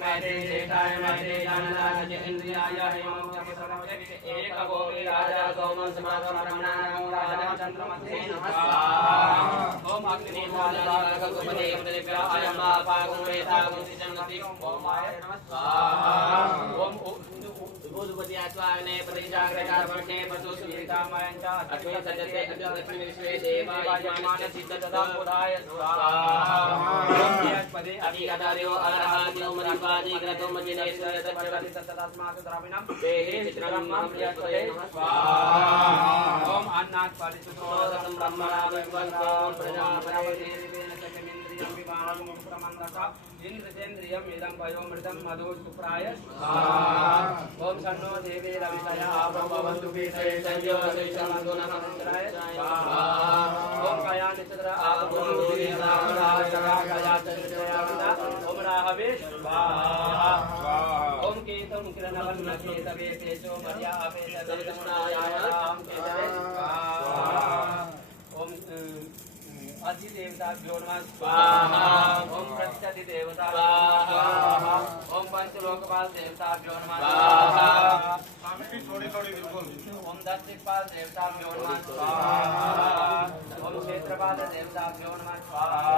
मैते देताय मैते जाननाय इंद्रियाय एक अगोरी राजा गौमं समागम ब्रह्मणानां राजा चंद्रमसे नमः ओम अग्नि स्वाहा अयम पागुं वेदागुं सिजन्ति ओमाय नमः स्वाहा ओम भूतपति स्वाहाने प्रतिजाग्रता वर्णे पशु सुवितामयं च अग्नि सजते अग्नि विश्वे देवाय मान सिद्धता पुराय स्वाहा ओम पदे अधिगदायो अरहतो मरिपादि ग्रतो मजिनेश्वर तच्चवति तत्तस्मात् द्रविणं देहि चित्रं मामयस्ते नमः स्वाहा ओम अन्नात् परिशुद्धोदतं ब्रह्मणाविवन्तो प्रजापते सचमिन्द्रियं विमानं मुक्तमन्दसा इंद्रसेन्द्रियं इदं वयोमृतं मधु सुप्राय स्वाहा ओम सन्नो देवी रवितया भवन्तु पीते संयोगेशमन्तु नमः स्वाहा ओम कया निचद्र आभूतो कया चरित्रया ओम राहवे स्वाहा ओम केतं किरणवन्न केतवे पेशो मर्या अपेशदर्शनायां केतवे स्वाहा ओम अधिदेवताभ्यो नमः स्वाहा ओम प्रत्यधि देवता स्वाहा ओम पंचलोकपाल देवताभ्यो नमः स्वाहा स्वामी थोड़ी थोड़ी बिल्कुल ओम दक्षिणपाल देवताभ्यो नमः स्वाहा ओम क्षेत्रपाल देवताभ्यो नमः स्वाहा।